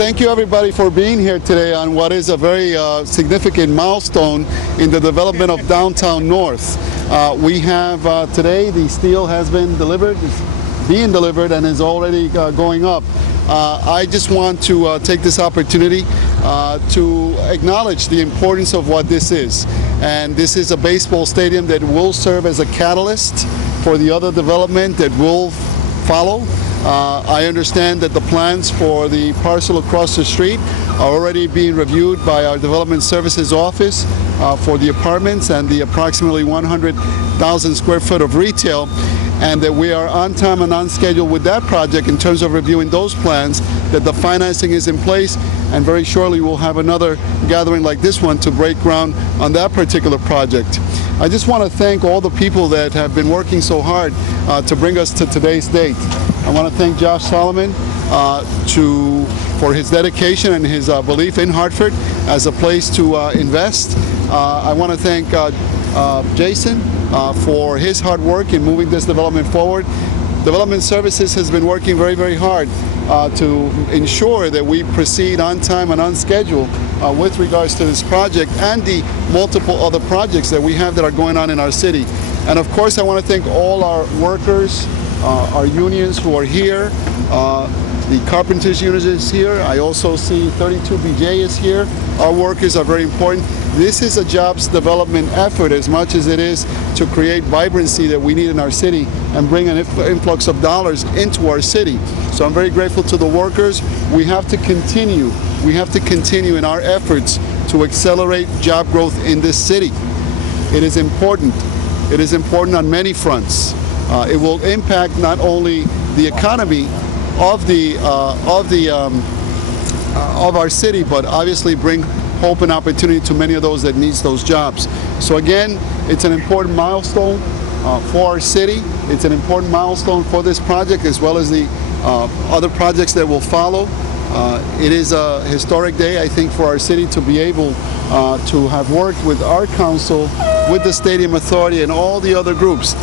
thank you everybody for being here today on what is a very significant milestone in the development of downtown North. We have today, the steel has been delivered, it's being delivered and is already going up. I just want to take this opportunity to acknowledge the importance of what this is. And this is a baseball stadium that will serve as a catalyst for the other development that will follow. I understand that the plans for the parcel across the street are already being reviewed by our Development Services Office for the apartments and the approximately 100,000 square foot of retail, and that we are on time and on schedule with that project in terms of reviewing those plans, that the financing is in place, and very shortly we'll have another gathering like this one to break ground on that particular project. I just want to thank all the people that have been working so hard to bring us to today's date. I want to thank Josh Solomon for his dedication and his belief in Hartford as a place to invest. I want to thank Jason for his hard work in moving this development forward. Development Services has been working very, very hard to ensure that we proceed on time and on schedule with regards to this project and the multiple other projects that we have that are going on in our city. And of course, I want to thank all our workers, our unions who are here. The Carpenters Unit is here. I also see 32BJ is here. Our workers are very important. This is a jobs development effort as much as it is to create vibrancy that we need in our city and bring an influx of dollars into our city. So I'm very grateful to the workers. We have to continue. We have to continue in our efforts to accelerate job growth in this city. It is important. It is important on many fronts. It will impact not only the economy of our city, but obviously bring hope and opportunity to many of those that needs those jobs. So again, it's an important milestone for our city. It's an important milestone for this project as well as the other projects that will follow. It is a historic day, I think, for our city to be able to have worked with our council, with the Stadium Authority and all the other groups.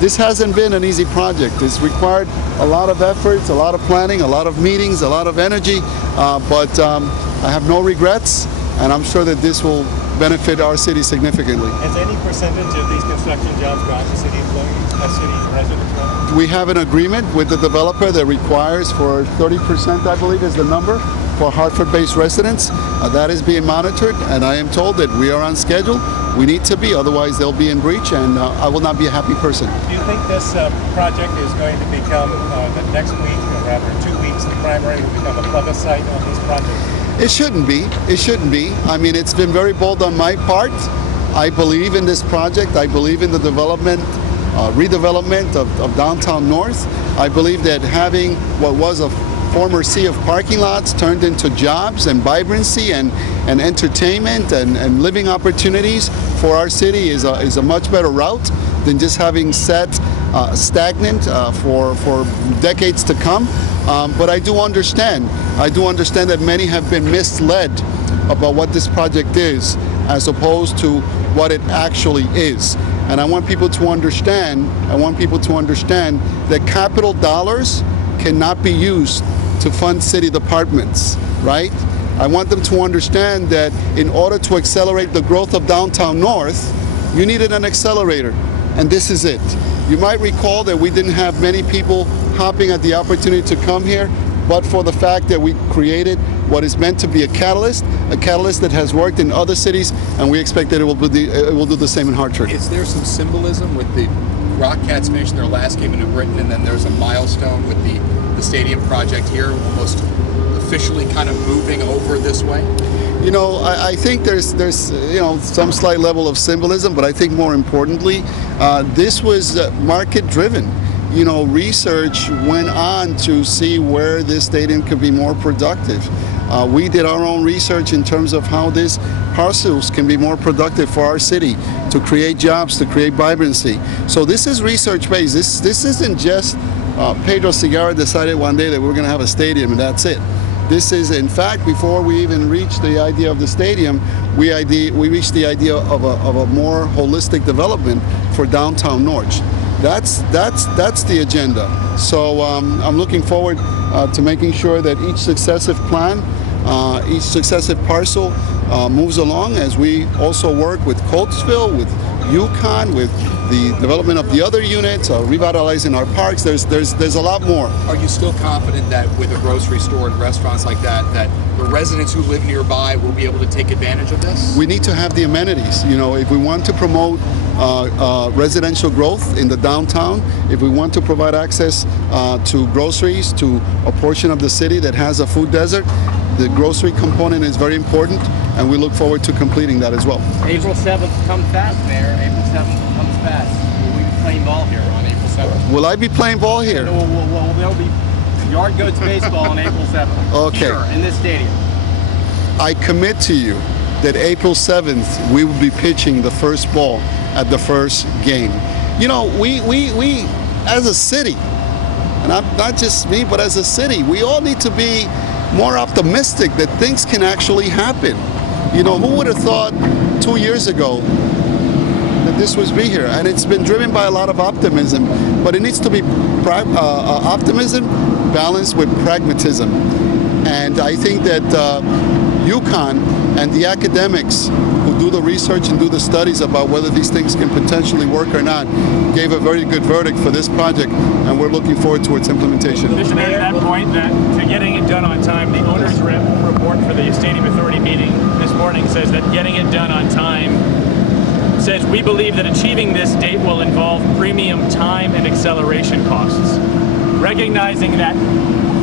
This hasn't been an easy project. It's required a lot of efforts, a lot of planning, a lot of meetings, a lot of energy, but I have no regrets, and I'm sure that this will benefit our city significantly. Has any percentage of these construction jobs gone to city employees, city residents? We have an agreement with the developer that requires for 30%, I believe is the number, for Hartford-based residents. That is being monitored, and I am told that we are on schedule. We need to be, otherwise they'll be in breach, and I will not be a happy person. Do you think this project is going to become, the next week, or rather 2 weeks, the primary will become a plebiscite on these projects? It shouldn't be. It shouldn't be. I mean, it's been very bold on my part. I believe in this project. I believe in the development, redevelopment of downtown North. I believe that having what was a former sea of parking lots turned into jobs and vibrancy and entertainment and living opportunities for our city is a much better route than just having sat stagnant for decades to come. But I do understand that many have been misled about what this project is as opposed to what it actually is. And I want people to understand, that capital dollars cannot be used to fund city departments, right? I want them to understand that in order to accelerate the growth of downtown North, you needed an accelerator, and this is it. You might recall that we didn't have many people hopping at the opportunity to come here, but for the fact that we created what is meant to be a catalyst that has worked in other cities, and we expect that it will do the same in Hartford. Is there some symbolism with the Rockcats finishing their last game in New Britain, and then there's a milestone with the stadium project here, almost officially kind of moving over this way? You know, I think there's some slight level of symbolism, but I think more importantly, this was market driven. You know, research went on to see where this stadium could be more productive. We did our own research in terms of how these parcels can be more productive for our city, to create jobs, to create vibrancy. So this is research based. This isn't just Pedro Segarra decided one day that we're going to have a stadium and that's it. This is, in fact, before we even reached the idea of the stadium, we reached the idea of a more holistic development for downtown North. That's the agenda. So I'm looking forward to making sure that each successive plan each successive parcel moves along, as we also work with Coltsville, with Yukon, with the development of the other units, revitalizing our parks. There's a lot more. Are you still confident that with a grocery store and restaurants like that, that the residents who live nearby will be able to take advantage of this? We need to have the amenities. You know, if we want to promote residential growth in the downtown, if we want to provide access to groceries, to a portion of the city that has a food desert, the grocery component is very important, and we look forward to completing that as well. April 7th comes fast, Mayor. April 7th comes fast. Will we be playing ball here on April 7th? Will I be playing ball here? Well, there'll be Yard Goats baseball on April 7th. Okay. Here, in this stadium. I commit to you that April 7th, we will be pitching the first ball at the first game. You know, we as a city, and not just me, but as a city, we all need to be more optimistic that things can actually happen. You know, who would have thought 2 years ago that this would be here? And it's been driven by a lot of optimism, but it needs to be optimism balanced with pragmatism. And I think that Yukon and the academics who do the research and do the studies about whether these things can potentially work or not gave a very good verdict for this project, and we're looking forward to its implementation. Mr. Mayor, at that point, that to getting it done on time, the owner's report for the Stadium Authority meeting this morning says that getting it done on time says we believe that achieving this date will involve premium time and acceleration costs. Recognizing that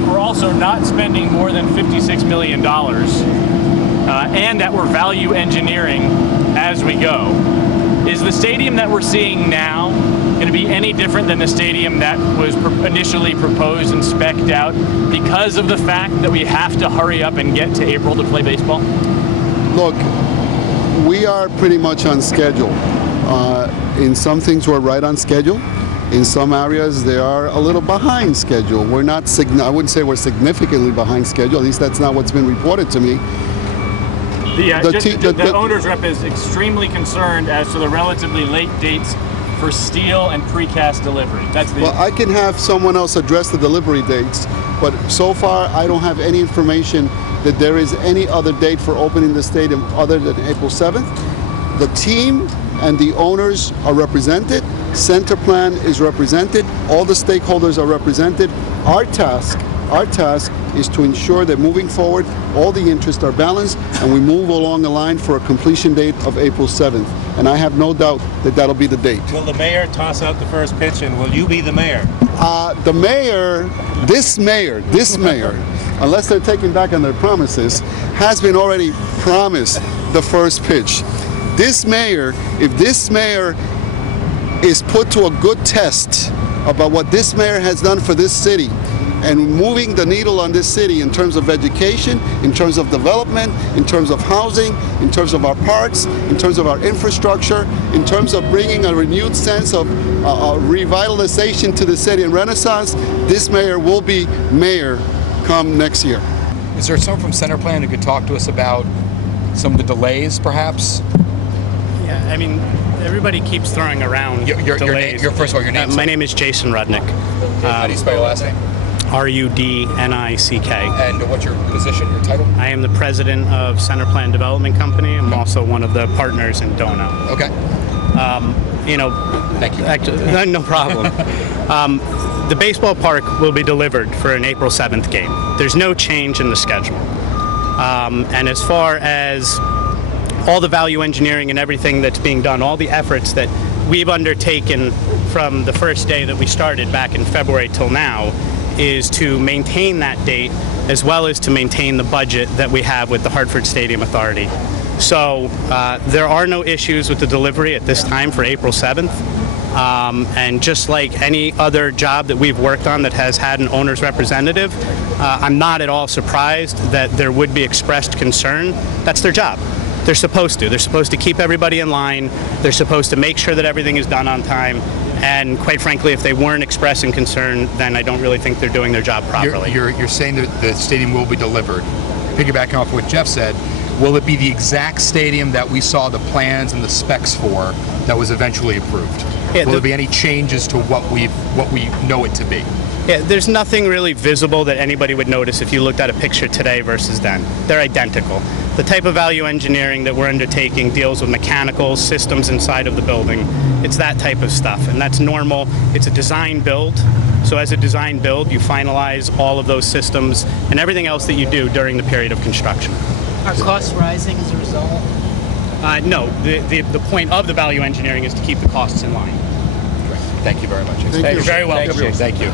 we're also not spending more than $56 million and that we're value engineering as we go. Is the stadium that we're seeing now going to be any different than the stadium that was initially proposed and spec'd out because of the fact that we have to hurry up and get to April to play baseball? Look, we are pretty much on schedule. In some things we're right on schedule. In some areas they are a little behind schedule. We're not, I wouldn't say we're significantly behind schedule, at least that's not what's been reported to me. The owner's rep is extremely concerned as to the relatively late dates for steel and precast delivery. Well, I can have someone else address the delivery dates, but so far I don't have any information that there is any other date for opening the stadium other than April 7th. The team and the owners are represented. Center Plan is represented. All the stakeholders are represented. Our task is to ensure that moving forward, all the interests are balanced and we move along the line for a completion date of April 7th. And I have no doubt that that'll be the date. Will the mayor toss out the first pitch, and will you be the mayor? The mayor, this mayor, unless they're taking back on their promises, has been already promised the first pitch. This mayor, if this mayor is put to a good test about what this mayor has done for this city and moving the needle on this city in terms of education, in terms of development, in terms of housing, in terms of our parks, in terms of our infrastructure, in terms of bringing a renewed sense of revitalization to the city and renaissance, this mayor will be mayor come next year. Is there someone from Center Plan who could talk to us about some of the delays, perhaps? Yeah, I mean, everybody keeps throwing around delays. First of all, your name. My name is Jason Rudnick. How do you spell your last name? Rudnick. And what's your position, your title? I am the president of Center Plan Development Company. I'm also one of the partners in Dono. Okay. You know, thank you. Actually, no problem. The baseball park will be delivered for an April 7th game. There's no change in the schedule. And as far as all the value engineering and everything that's being done, all the efforts that we've undertaken from the first day that we started back in February till now, is to maintain that date as well as to maintain the budget that we have with the Hartford Stadium Authority. So there are no issues with the delivery at this time for April 7th. And just like any other job that we've worked on that has had an owner's representative, I'm not at all surprised that there would be expressed concern. That's their job. They're supposed to. They're supposed to keep everybody in line. They're supposed to make sure that everything is done on time. And quite frankly, if they weren't expressing concern, then I don't really think they're doing their job properly. You're saying that the stadium will be delivered. Piggybacking off what Jeff said, will it be the exact stadium that we saw the plans and the specs for that was eventually approved? Yeah, will there be any changes to what we know it to be? Yeah, there's nothing really visible that anybody would notice if you looked at a picture today versus then. They're identical. The type of value engineering that we're undertaking deals with mechanical systems inside of the building. It's that type of stuff, and that's normal. It's a design build. So as a design build, you finalize all of those systems and everything else that you do during the period of construction. Are costs rising as a result? No, the point of the value engineering is to keep the costs in line. Thank you very much. Thank you. You're very welcome. Thank you.